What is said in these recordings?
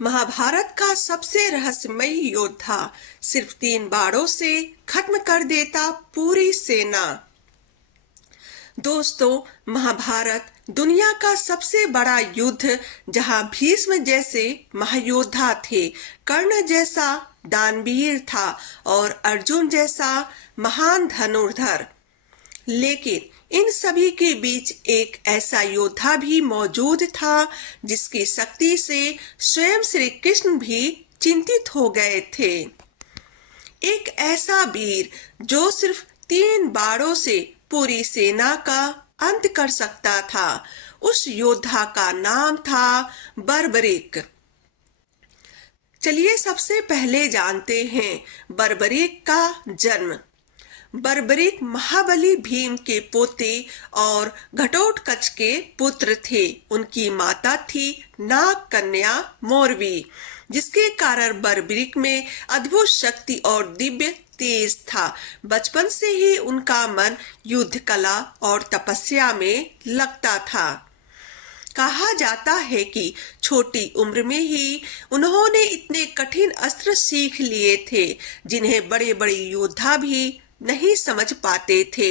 महाभारत का सबसे रहस्यमयी योद्धा सिर्फ 3 बाणों से खत्म कर देता पूरी सेना। दोस्तों, महाभारत दुनिया का सबसे बड़ा युद्ध, जहां भीष्म जैसे महायोद्धा थे, कर्ण जैसा दानवीर था और अर्जुन जैसा महान धनुर्धर। लेकिन इन सभी के बीच एक ऐसा योद्धा भी मौजूद था जिसकी शक्ति से स्वयं श्री कृष्ण भी चिंतित हो गए थे। एक ऐसा वीर जो सिर्फ 3 बाणों से पूरी सेना का अंत कर सकता था। उस योद्धा का नाम था बर्बरीक। चलिए सबसे पहले जानते हैं बर्बरीक का जन्म। बर्बरीक महाबली भीम के पोते और घटोत्कच के पुत्र थे। उनकी माता थी नाग कन्या मौरवी, जिसके कारण बर्बरीक में अद्भुत शक्ति और दिव्य तेज था। बचपन से ही उनका मन युद्ध कला और तपस्या में लगता था। कहा जाता है कि छोटी उम्र में ही उन्होंने इतने कठिन अस्त्र सीख लिए थे जिन्हें बड़े बड़े योद्धा भी नहीं समझ पाते थे।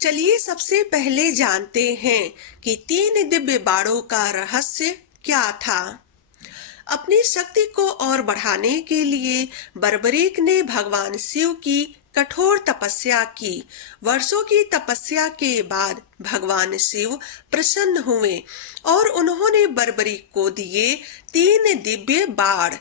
चलिए सबसे पहले जानते हैं कि 3 दिव्य बाणों का रहस्य क्या था। अपनी शक्ति को और बढ़ाने के लिए बर्बरीक ने भगवान शिव की कठोर तपस्या की। वर्षों की तपस्या के बाद भगवान शिव प्रसन्न हुए और उन्होंने बर्बरीक को दिए 3 दिव्य बाण।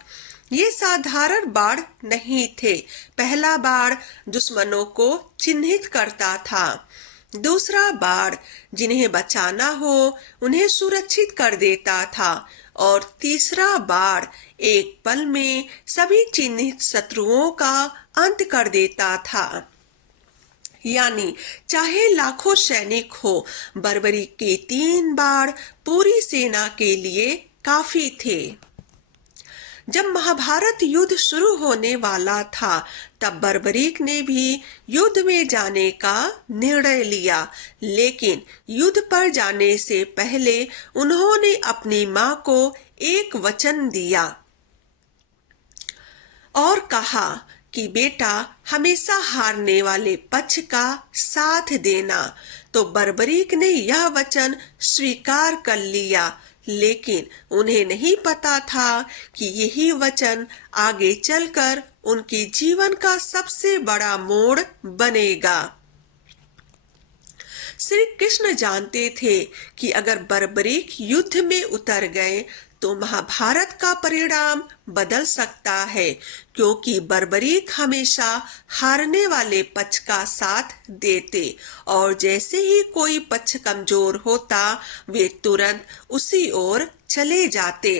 ये साधारण बाण नहीं थे। पहला बाण दुश्मनों को चिन्हित करता था। दूसरा बाण जिन्हें बचाना हो उन्हें सुरक्षित कर देता था और तीसरा बाण एक पल में सभी चिन्हित शत्रुओं का अंत कर देता था। यानी चाहे लाखों सैनिक हो, बर्बरीक के 3 बाण पूरी सेना के लिए काफी थे। जब महाभारत युद्ध शुरू होने वाला था, तब बर्बरीक ने भी युद्ध में जाने का निर्णय लिया। लेकिन युद्ध पर जाने से पहले उन्होंने अपनी मां को एक वचन दिया और कहा कि बेटा, हमेशा हारने वाले पक्ष का साथ देना। तो बर्बरीक ने यह वचन स्वीकार कर लिया, लेकिन उन्हें नहीं पता था कि यही वचन आगे चलकर उनके जीवन का सबसे बड़ा मोड़ बनेगा। श्री कृष्ण जानते थे कि अगर बर्बरीक युद्ध में उतर गए तो महाभारत का परिणाम बदल सकता है, क्योंकि बर्बरीक हमेशा हारने वाले पक्ष का साथ देते और जैसे ही कोई पक्ष कमजोर होता, वे तुरंत उसी ओर चले जाते।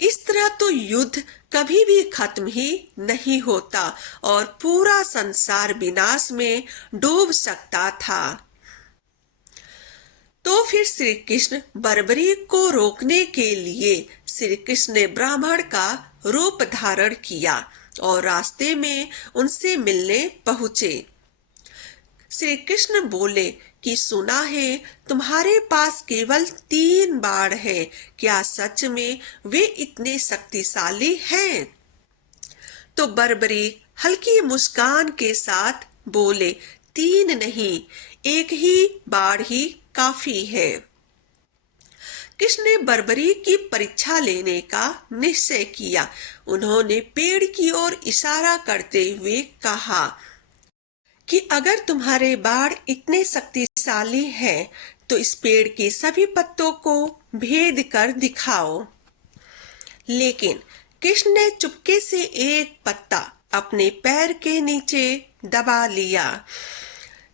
इस तरह तो युद्ध कभी भी खत्म ही नहीं होता और पूरा संसार विनाश में डूब सकता था। तो फिर श्री कृष्ण बर्बरीक को रोकने के लिए श्री कृष्ण ने ब्राह्मण का रूप धारण किया और रास्ते में उनसे मिलने पहुंचे। श्री कृष्ण बोले कि सुना है तुम्हारे पास केवल 3 बाण हैं, क्या सच में वे इतने शक्तिशाली हैं? तो बर्बरीक हल्की मुस्कान के साथ बोले, 3 नहीं, एक ही बाण ही काफी है। कृष्ण ने बर्बरीक की परीक्षा लेने का निश्चय किया। उन्होंने पेड़ की ओर इशारा करते हुए कहा कि अगर तुम्हारे बाण इतने शक्तिशाली हैं, तो इस पेड़ के सभी पत्तों को भेद कर दिखाओ। लेकिन कृष्ण ने चुपके से एक पत्ता अपने पैर के नीचे दबा लिया।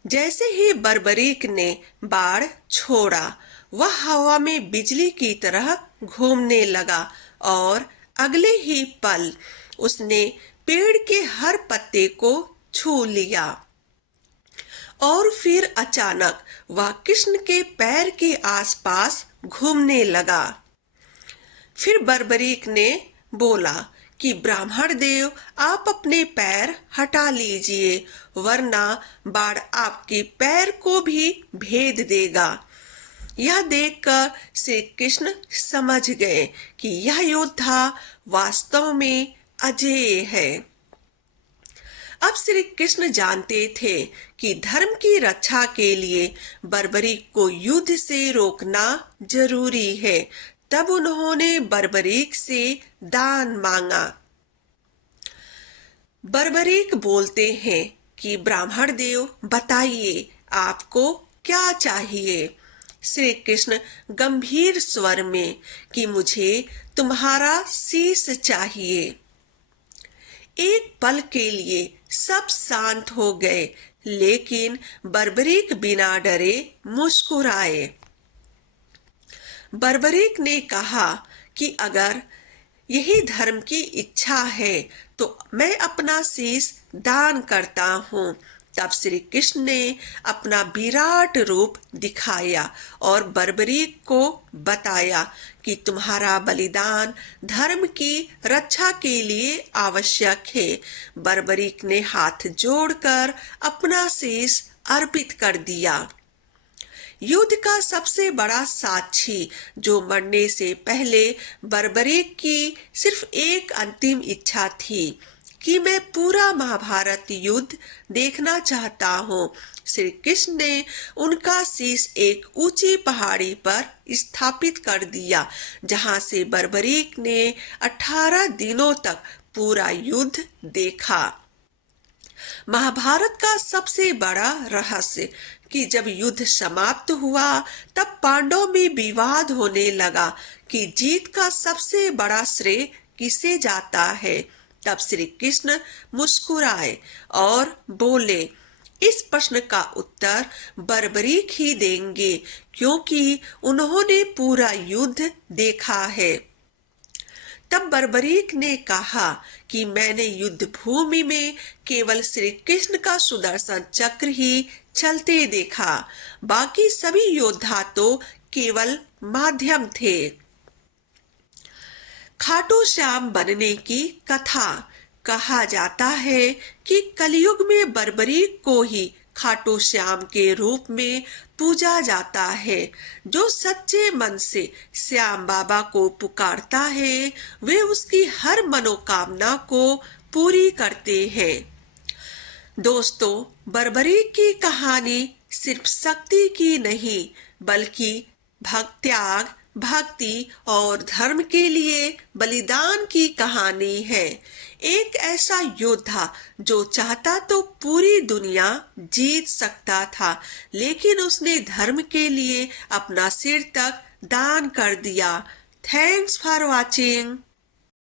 जैसे ही बर्बरीक ने बाण छोड़ा, वह हवा में बिजली की तरह घूमने लगा और अगले ही पल उसने पेड़ के हर पत्ते को छू लिया और फिर अचानक वह कृष्ण के पैर के आसपास घूमने लगा। फिर बर्बरीक ने बोला कि ब्राह्मण देव, आप अपने पैर हटा लीजिए, वरना बाण आपके पैर को भी भेद देगा। यह देखकर श्री कृष्ण समझ गए कि यह योद्धा वास्तव में अजेय है। अब श्री कृष्ण जानते थे कि धर्म की रक्षा के लिए बर्बरीक को युद्ध से रोकना जरूरी है। तब उन्होंने बर्बरीक से दान मांगा। बर्बरीक बोलते हैं कि ब्राह्मण देव बताइए आपको क्या चाहिए। श्री कृष्ण गंभीर स्वर में कि मुझे तुम्हारा शीश चाहिए। एक पल के लिए सब शांत हो गए, लेकिन बर्बरीक बिना डरे मुस्कुराए। बर्बरीक ने कहा कि अगर यही धर्म की इच्छा है तो मैं अपना शीश दान करता हूँ। तब श्री कृष्ण ने अपना विराट रूप दिखाया और बर्बरीक को बताया कि तुम्हारा बलिदान धर्म की रक्षा के लिए आवश्यक है। बर्बरीक ने हाथ जोड़कर अपना शीश अर्पित कर दिया। युद्ध का सबसे बड़ा साक्षी जो मरने से पहले बर्बरीक की सिर्फ एक अंतिम इच्छा थी कि मैं पूरा महाभारत युद्ध देखना चाहता हूँ। श्री कृष्ण ने उनका शीश एक ऊंची पहाड़ी पर स्थापित कर दिया, जहाँ से बर्बरीक ने 18 दिनों तक पूरा युद्ध देखा। महाभारत का सबसे बड़ा रहस्य कि जब युद्ध समाप्त हुआ तब पांडवों में विवाद होने लगा कि जीत का सबसे बड़ा श्रेय किसे जाता है। तब श्री कृष्ण मुस्कुराए और बोले, इस प्रश्न का उत्तर बर्बरीक ही देंगे क्योंकि उन्होंने पूरा युद्ध देखा है। तब बर्बरीक ने कहा कि मैंने युद्ध भूमि में केवल श्री कृष्ण का सुदर्शन चक्र ही चलते देखा, बाकी सभी योद्धा तो केवल माध्यम थे। खाटू श्याम बनने की कथा। कहा जाता है कि कलयुग में बर्बरीक को ही खाटू श्याम के रूप में पूजा जाता है। जो सच्चे मन से श्याम बाबा को पुकारता है वे उसकी हर मनोकामना को पूरी करते हैं। दोस्तों, बर्बरीक की कहानी सिर्फ शक्ति की नहीं बल्कि त्याग, भक्ति और धर्म के लिए बलिदान की कहानी है। एक ऐसा योद्धा जो चाहता तो पूरी दुनिया जीत सकता था, लेकिन उसने धर्म के लिए अपना सिर तक दान कर दिया। Thanks for watching.